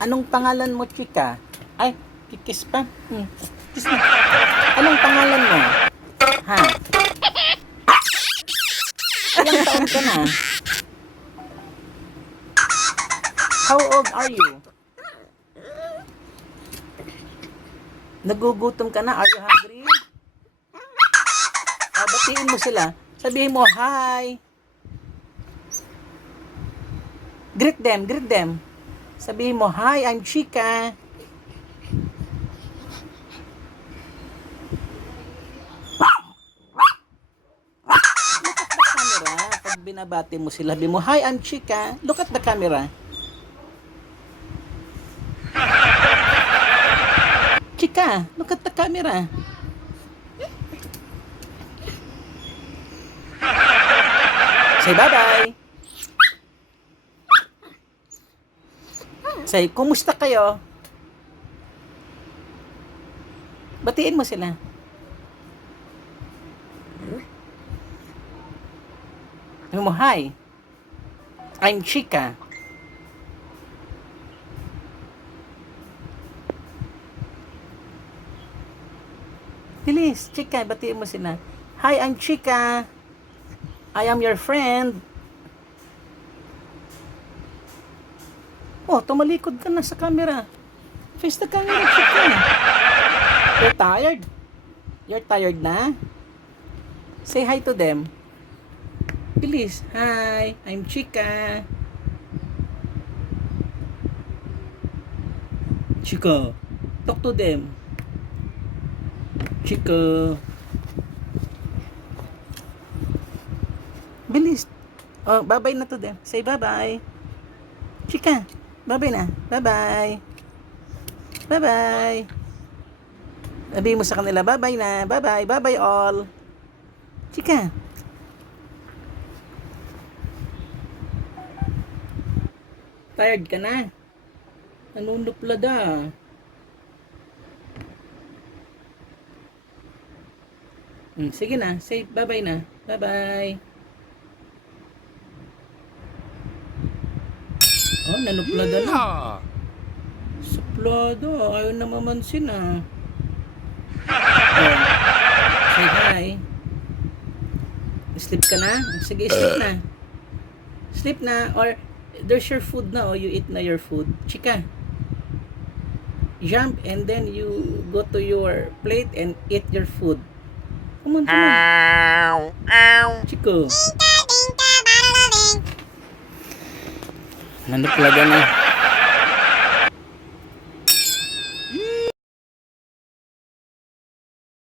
Anong pangalan mo, chika? Ay, kikis pa. Kiss na. Anong pangalan mo? Ha? Ilang taon ka na? How old are you? Nagugutom ka na? Are you hungry? Batiin mo sila. Sabihin mo, hi. Greet them, greet them. Sabihin mo, hi, I'm Chika. Look at the camera. Pag binabati mo sila, sabihin mo, hi, I'm Chika. Look at the camera. Chika, look at the camera. Say bye-bye. Say, kumusta kayo? Batiin mo sila. Sabi mo, hi. I'm Chika. Bilis, Chika, batiin mo sila. Hi, I'm Chika. I am your friend. Oh, tumalikod ka na sa camera. Face the camera, Chika. You're tired? You're tired na? Say hi to them. Bilis. Hi, I'm Chika. Chika, talk to them. Chika. Bilis. Oh, bye-bye na to them. Say bye-bye. Chika, bye-bye na. Bye-bye. Bye-bye. Sabihin mo sa kanila, bye-bye na. Bye-bye. Bye-bye all. Chika. Tired ka na? Nanunduplada. Sige na. Say bye-bye na. Bye-bye. Oh, nanuplada na. Suplada. Ayaw na mamansin ah. Oh. Say hi. Sleep ka na? Sige, sleep na. Sleep na. Or, there's your food na. Oh, you eat na your food. Chika. Jump and then you go to your plate and eat your food. Come on, come on. Chico. Nanuplaga na.